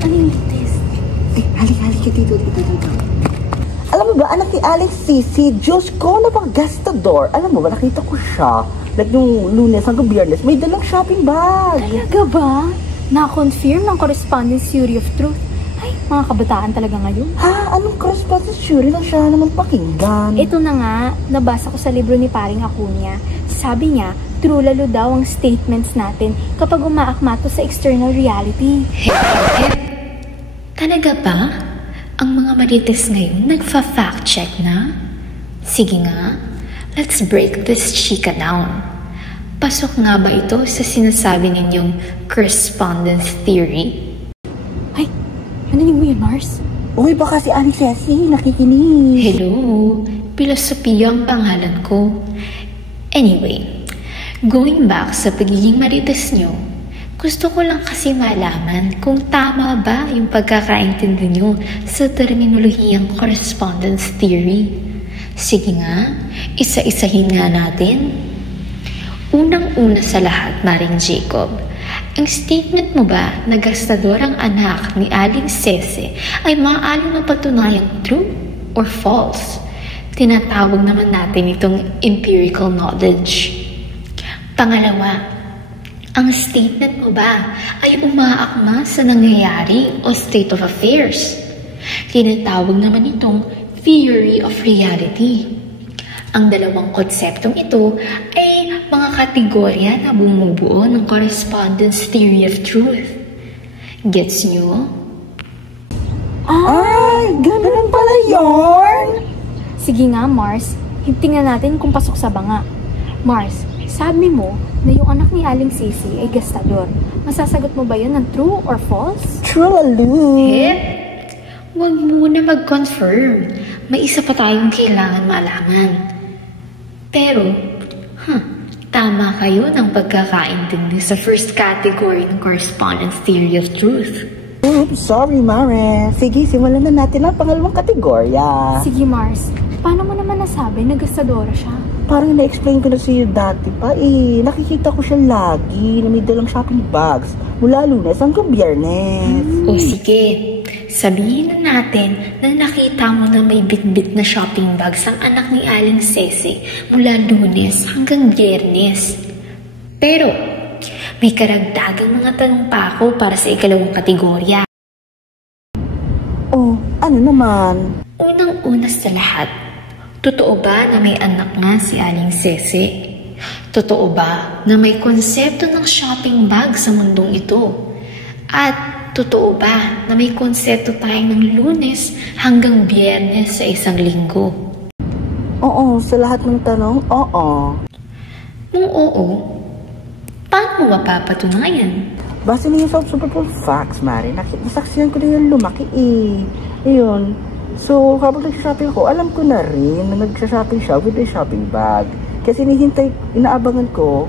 ano yung latest? Ay, hali ka dito. Alam mo ba, anak ni Alex Sisi, Diyos ko, napaka-gastador. Alam mo ba, nakita ko siya. Like yung Lunes hanggang Biyernes, may dalang shopping bag. Talaga ba? Na-confirm ng Correspondence Theory of Truth. Ay, mga kabataan talaga ngayon. Ha? Anong correspondence theory na siya naman pakinggan? Ito na nga, nabasa ko sa libro ni Paring Acuña. Sabi niya, true lalo daw ang statements natin kapag umaakmato sa external reality. Talaga ba? Ang mga marites ngayon nagfa-fact check na? Sige nga, let's break this chika down. Pasok nga ba ito sa sinasabi ninyong correspondence theory? Ay, narinig mo yun, Mars? Uy, baka si Alex Sisi nakikinig. Hello, Pilosopiya ang pangalan ko. Anyway, going back sa pagiging marites nyo, gusto ko lang kasi malaman kung tama ba yung pagkakaintindi nyo sa terminolohiyang correspondence theory. Sige nga, isa-isahin nga natin. Unang-una sa lahat, Maring Jacob, ang statement mo ba na gastador ang anak ni Aling Sese ay maaaring mapatunayang true or false? Tinatawag naman natin itong empirical knowledge. Pangalawa, ang statement mo ba ay umaakma sa nangyayari o state of affairs? Tinatawag naman itong theory of reality. Ang dalawang konseptong ito ay mga kategorya na bumubuo ng correspondence theory of truth. Gets nyo? Ay, ganun pala yun! Sige nga, Mars. Tingnan natin kung pasok sa banga. Mars, sabi mo na yung anak ni Aling Sisi ay gastador. Masasagot mo ba yun ng true or false? True, Lalo. Huwag muna mag-confirm. May isa pa tayong kailangan malaman. Pero, tama kayo ng pagkakaintindi sa first category ng correspondence theory of truth. Oops, sorry, Mare. Sige, simulan na natin ang pangalawang kategorya. Sige, Mars. Paano mo naman nasabi na gastadora siya? Parang na-explain ko na sa'yo dati pa nakikita ko siya lagi na may dalang shopping bags mula Lunes hanggang Biyernes. O sige, sabihin na natin na nakita mo na may bitbit na shopping bags ang anak ni Aling Sese mula Lunes hanggang Biyernes. Pero, may karagdagang mga tanong pa ako para sa ikalawang kategorya. Oh, ano naman? Unang-una sa lahat, totoo ba na may anak nga si Aling Sese? Totoo ba na may konsepto ng shopping bag sa mundong ito? At totoo ba na may konsepto tayo ng Lunes hanggang Biyernes sa isang linggo? Oo, sa lahat ng tanong, oo. Kung oo, paano mo mapapatunayan? Basta niyo sa Super Facts, Mari. Nasaksiyan ko din yung lumaki Ayun. So, habang nag-shopping ako, alam ko na rin na nag-shopping siya with a shopping bag. Kasi inaabangan ko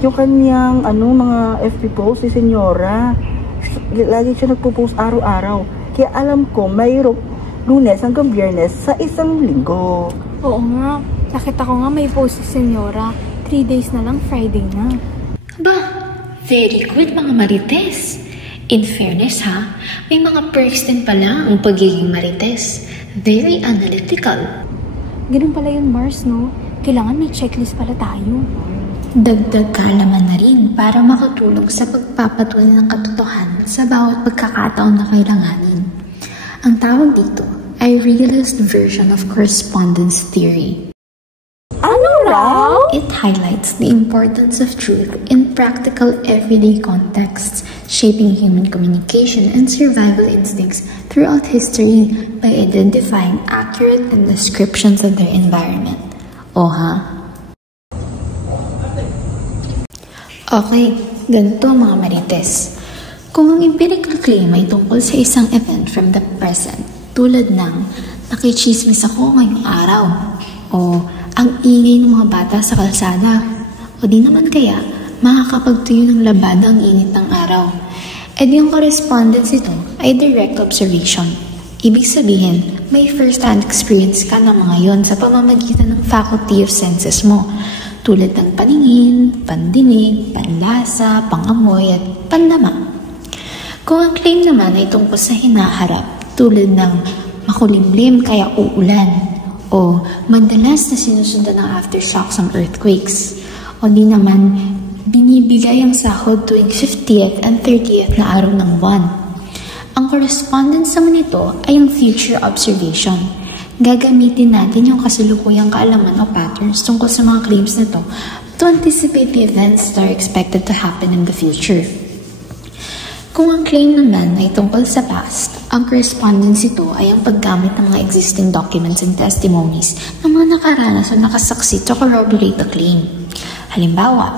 yung kanyang, mga FB post si Senyora. Lagi siya nagpo-post araw-araw. Kaya alam ko, mayroong Lunes hanggang Biyernes sa isang linggo. Oo nga. Nakita ko nga may post si Senyora. 3 days na lang, Friday na. Ba, very good mga marites. In fairness may mga perks din pala ang pagiging marites. Very analytical. Ganun pala yun, Mars, no? Kailangan may checklist pala tayo. Dagdag kaalaman na rin para makatulong sa pagpapatunay ng katotohanan sa bawat pagkakataon na kailanganin. Ang tawag dito ay realist version of correspondence theory. Ano raw? It highlights the importance of truth in practical everyday contexts, shaping human communication and survival instincts throughout history by identifying accurate and descriptions of their environment. Okay, ganito mga marites. Kung ang empirical claim ay tungkol sa isang event from the present, tulad ng nakichismis ako ngayong araw, o ang ingay ng mga bata sa kalsada, o di naman kaya makakapagtuyo ng labada ang init ng araw, yung correspondence ito ay direct observation. Ibig sabihin, may first-hand experience ka ng mga yon sa pamamagitan ng faculty of senses mo, tulad ng paningin, pandinig, panlasa, pangamoy at pandama. Kung ang claim naman ay tungkol sa hinaharap tulad ng makulimlim kaya uulan o madalas na sinusundan ng aftershocks ng earthquakes o di naman binibigay ang sahod tuwing 50th and 30th na araw ng buwan. Ang correspondence naman nito ay ang future observation. Gagamitin natin yung kasalukuyang kaalaman o patterns tungkol sa mga claims na to to anticipate the events that are expected to happen in the future. Kung ang claim naman ay tungkol sa past, ang correspondence ito ay ang paggamit ng mga existing documents and testimonies ng mga nakaranas o nakasaksi to corroborate the claim. Halimbawa,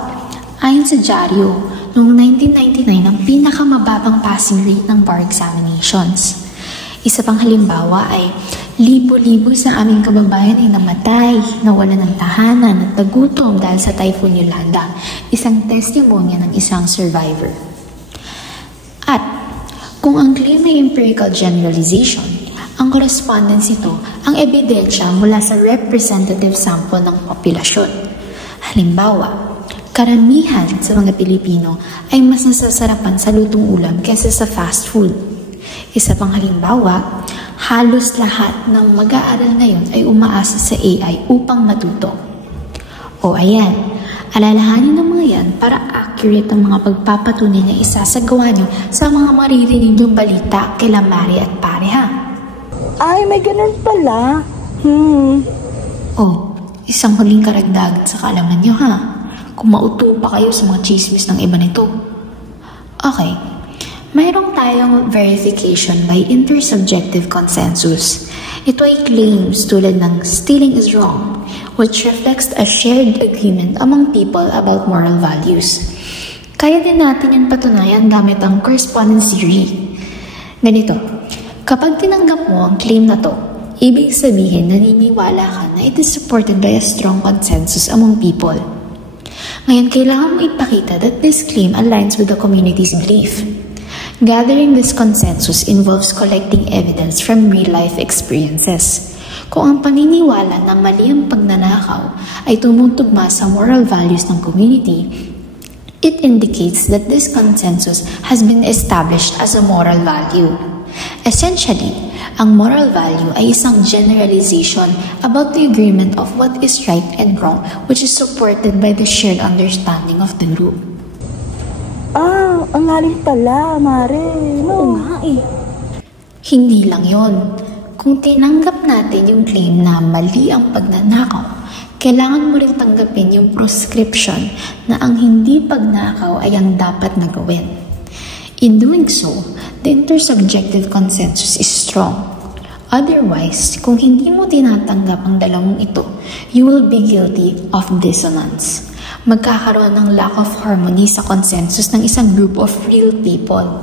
ayon sa dyaryo, noong 1999 ang pinakamababang passing rate ng bar examinations. Isa pang halimbawa ay libo-libo sa aming kababayan ay namatay, nawalan ng tahanan at nagutom dahil sa Typhoon Yolanda, isang testimonya ng isang survivor. At kung ang claim ay empirical generalization, ang correspondence ito ang ebidensya mula sa representative sample ng populasyon. Halimbawa, karamihan sa mga Pilipino ay mas nasasarapan sa lutong ulam kaysa sa fast food. Isa pang halimbawa, halos lahat ng mag-aaral ngayon ay umaasa sa AI upang matuto. O ayan, alalahanin ng mga yan para accurate ang mga pagpapatunay na isasagawa nyo sa mga maririnig ng balita kila Mari at Pare ha. Ay, may ganun pala. O, isang huling karagdagan sa kaalaman nyo ha. Kung mauto pa kayo sa mga chismis ng iba nito. Okay, mayroong tayong verification by intersubjective consensus. Ito ay claims tulad ng stealing is wrong, which reflects a shared agreement among people about moral values. Kaya din natin yung patunayan gamit ang correspondence theory. Ganito, kapag tinanggap mo ang claim na to, ibig sabihin naniniwala ka na it is supported by a strong consensus among people. Ngayon, kailangan mo ipakita that this claim aligns with the community's belief. Gathering this consensus involves collecting evidence from real-life experiences. Kung ang paniniwala na mali ang pagnanakaw ay tumutugma sa moral values ng community, it indicates that this consensus has been established as a moral value. Essentially, ang moral value ay isang generalization about the agreement of what is right and wrong, which is supported by the shared understanding of the group. Ah, ang lalim pala, Mare. Oo nga eh. Hindi lang yon. Kung tinanggap natin yung claim na mali ang pagnanakaw, kailangan mo rin tanggapin yung prescription na ang hindi pagnakaw ay ang dapat na gawin. In doing so, the intersubjective consensus is strong. Otherwise, kung hindi mo tinatanggap ang dalawang ito, you will be guilty of dissonance. Magkakaroon ng lack of harmony sa consensus ng isang group of real people.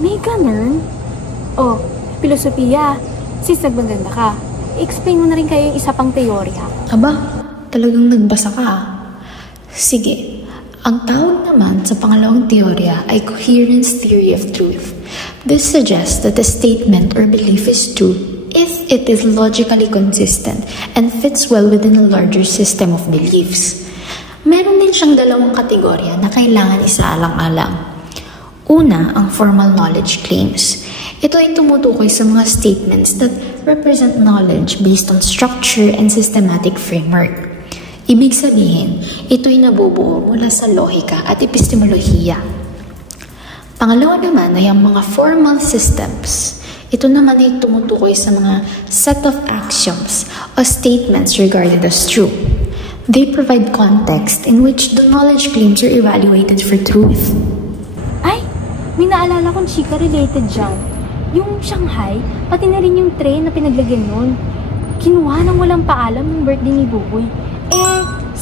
May ganun? Oh, filosofiya. Sis, nagbaganda ka. I-explain mo na rin kayo yung isa pang teorya. Aba, talagang nagbasa ka. Sige. Ang tawag naman sa pangalawang teorya ay coherence theory of truth. This suggests that a statement or belief is true if it is logically consistent and fits well within a larger system of beliefs. Meron din siyang dalawang kategorya na kailangan isaalang-alang. Una, ang formal knowledge claims. Ito ay tumutukoy sa mga statements that represent knowledge based on structure and systematic framework. Ibig sabihin, ito'y nabubuo mula sa lohika at epistemolohiya. Pangalawa naman ay ang mga formal systems. Ito naman ay tumutukoy sa mga set of axioms o statements regarded as true. They provide context in which the knowledge claims are evaluated for truth. Ay, may naalala kong chika related dyan. Yung Shanghai, pati na rin yung tray na pinaglagyan nun. Kinuha ng walang paalam ng birthday ni Buboy.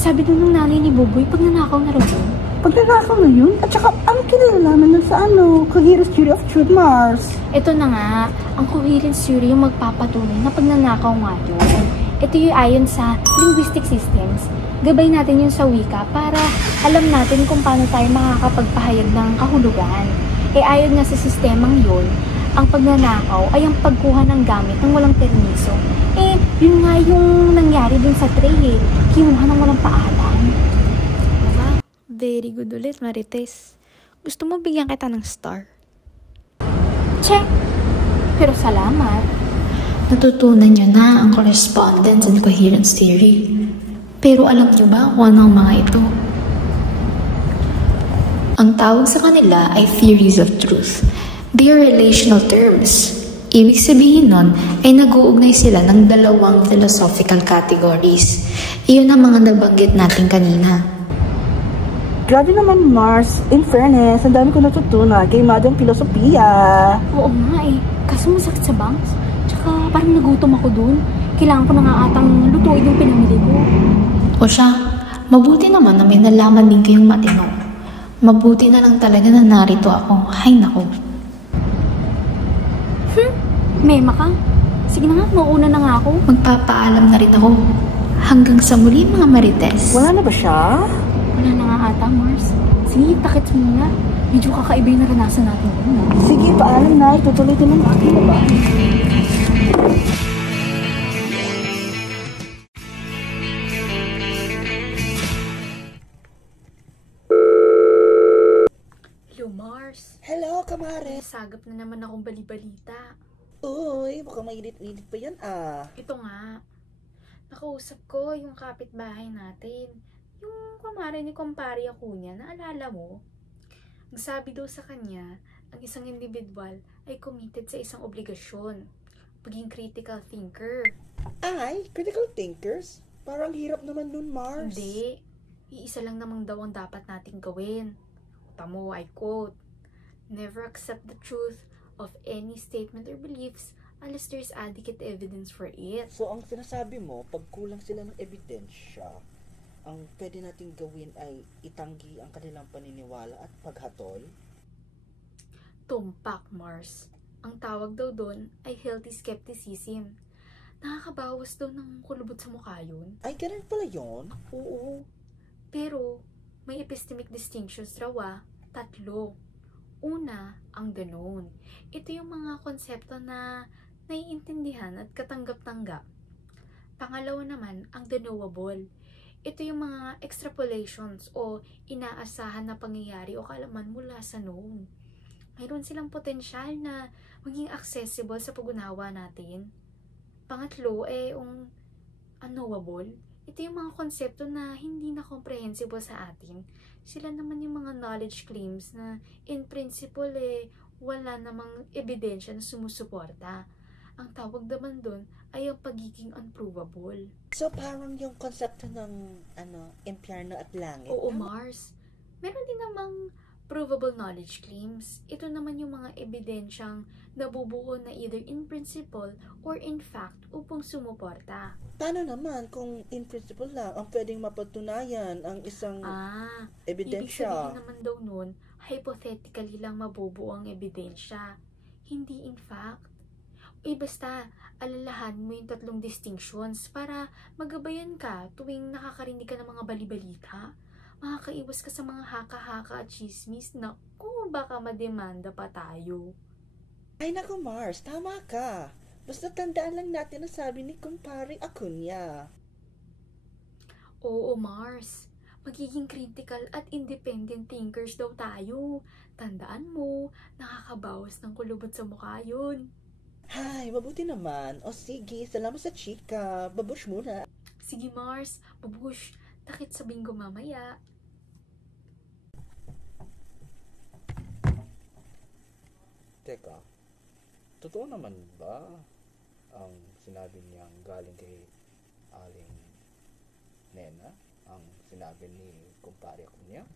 Sabi doon ng nanay ni Buboy, pag nanakaw na rin yun. Pag nanakaw na yun? At saka, ano kinalalaman na sa coherence theory of truth, Mars? Ito na nga, ang coherence theory yung magpapatunay na pag nanakaw nga yun. Ito yung ayon sa linguistic systems. Gabay natin yun sa wika para alam natin kung paano tayo makakapagpahayag ng kahulugan. Ayon nga sa sistemang yun, ang pagnanakaw ay ang pagkuha ng gamit ng walang permiso. Yun nga yung nangyari dun sa tray Kinuha ng walang paalam. Diba? Very good ulit, Marites. Gusto mo bigyan kita ng star? Che! Pero salamat. Natutunan niyo na ang correspondence and coherence theory. Pero alam niyo ba kung ano ang mga ito? Ang tawag sa kanila ay theories of truth. They are relational terms. Ibig sabihin nun ay nag-uugnay sila ng dalawang philosophical categories. Iyon ang mga nabanggit natin kanina. Grabe naman, Mars. In fairness, ang dami ko natutunan kay Madam Filosofia. Oo nga eh. Kaso masakit sa bangs. Tsaka parang nagutom ako dun. Kailangan ko na nga atang lutuin yung pinamili ko. O siya, mabuti naman na may nalaman din kayong matino. Mabuti na lang talaga na narito ako. Hay nako. Mema ka. Sige na nga, mauuna na nga ako. Magpapaalam na rin ako. Hanggang sa muli mga Marites. Wala na ba siya? Wala na nga ata, Mars. Sige, takits muna. Medyo kakaiba yung naranasan natin. Sige, paalam na. Itutuloy din ang aking ba? Hello, Mars. Hello, kamare. Sagap na naman akong balibalita. Uy, mukhang mainit-init pa yan Ito nga. Nakausap ko yung kapitbahay natin. Yung kumare ni Kumpare Acuña, naalala mo? Ang sabi daw sa kanya, ang isang individual ay committed sa isang obligasyon. Maging critical thinker. Ay, critical thinkers? Parang hirap naman nun, Mars. Hindi. Iisa lang namang daw ang dapat nating gawin. Tamo, I quote, "Never accept the truth of any statement or beliefs unless there's adequate evidence for it." So, ang sinasabi mo, pag kulang sila ng ebidensya, ang pwede nating gawin ay itanggi ang kanilang paniniwala at paghatol? Tumpak, Mars. Ang tawag daw doon ay healthy skepticism. Nakakabawas daw ng kulubot sa mukha yun. Ay, ganun pala yun? Oo. Pero, may epistemic distinctions raw 3. Una, ang the known. Ito yung mga konsepto na naiintindihan at katanggap-tanggap. Pangalawa naman, ang the knowable. Ito yung mga extrapolations o inaasahan na pangyayari o kaalaman mula sa known. Mayroon silang potensyal na maging accessible sa pag-unawa natin. Pangatlo, yung unknowable. Ito yung mga konsepto na hindi na comprehensible sa atin. Sila naman yung mga knowledge claims na in principle wala namang ebidensya na sumusuporta. Ang tawag naman doon ay ang pagiging unprovable. So, parang yung konsepto ng, impyerno at langit? Oo, Mars. Meron din namang provable knowledge claims. Ito naman yung mga ebidensyang nabubuo na either in principle or in fact upang sumuporta. Paano naman kung in principle lang ang pwedeng mapatunayan ang isang ebidensya? Ibig sabihin naman daw nun, hypothetically lang mabubuo ang ebidensya. Hindi in fact. Basta, alalahan mo yung 3 distinctions para magabayan ka tuwing nakakarinig ka ng mga balibalita. Makakaiwas ka sa mga haka-haka at chismis na baka mademanda pa tayo. Ay naku, Mars, tama ka. Basta tandaan lang natin ang sabi ni Kumpare Acuña. Oo, Mars. Magiging critical at independent thinkers daw tayo. Tandaan mo, nakakabawas ng kulubot sa mukha yun. Hay, mabuti naman. O sige, salamat sa chika. Babush muna. Sige, Mars. Babush. Takit sa bingo mamaya. Teka, totoo naman ba ang sinabi niyang galing kay Aling Nena? Ang sinabi ni Kumpare Acuña?